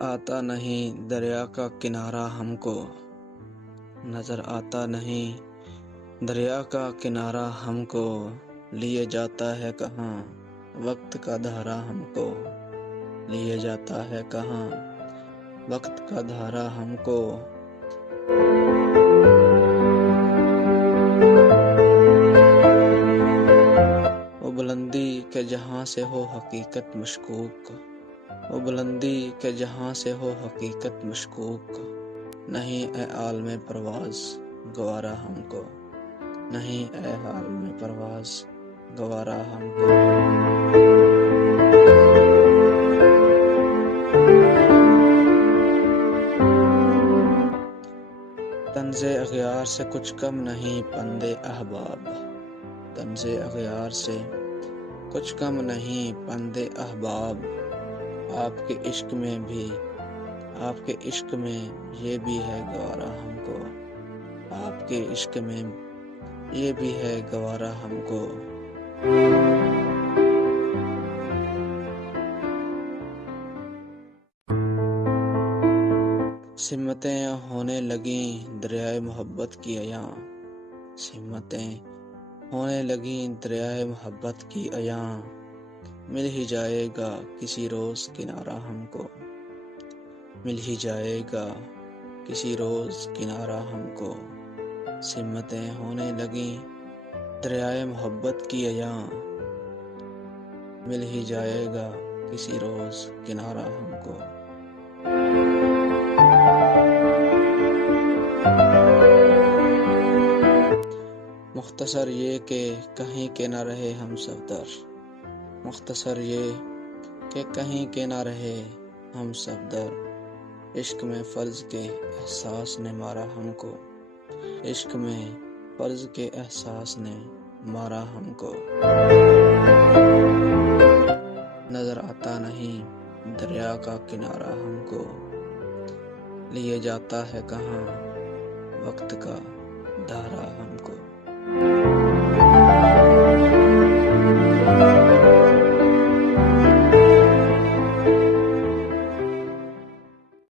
آتا نہیں دریا کا کنارہ ہم کو، نظر آتا نہیں دریا کا کنارہ ہم کو، لیے جاتا ہے کہاں وقت کا دھارا ہم کو، لیے جاتا ہے کہاں وقت کا دھارا ہم کو۔ وہ بلندی کہ جہاں سے ہو حقیقت مشکوک، وہ بلندی کہ جہاں سے ہو حقیقت مشکوک، نہیں اے عالم پرواز گوارا ہم کو، نہیں اے عالم پرواز گوارا ہم کو۔ طنز اغیار سے کچھ کم نہیں پند احباب، طنز اغیار سے کچھ کم نہیں پند احباب، آپ کے عشق میں بھی آپ کے عشق میں یہ بھی ہے گوارا ہم کو، آپ کے عشق میں یہ بھی ہے گوارا ہم کو۔ سمتیں ہونے لگیں دریائے محبت کی عیاں، سمتیں ہونے لگیں دریائے محبت کی عیاں، مل ہی جائے گا کسی روز کنارہ ہم کو، مل ہی جائے گا کسی روز کنارہ ہم کو۔ سمتیں ہونے لگیں دریائے محبت کی عیاں، مل ہی جائے گا کسی روز کنارہ ہم کو۔ مختصر یہ کہ کہیں کے نہ رہے ہم صفدر، مختصر یہ کہ کہیں کے نہ رہے ہم صفدر، عشق میں فرض کے احساس نے مارا ہم کو، عشق میں فرض کے احساس نے مارا ہم کو۔ نظر آتا نہیں دریا کا کنارہ ہم کو، لیے جاتا ہے کہاں وقت کا دھارا ہم کو۔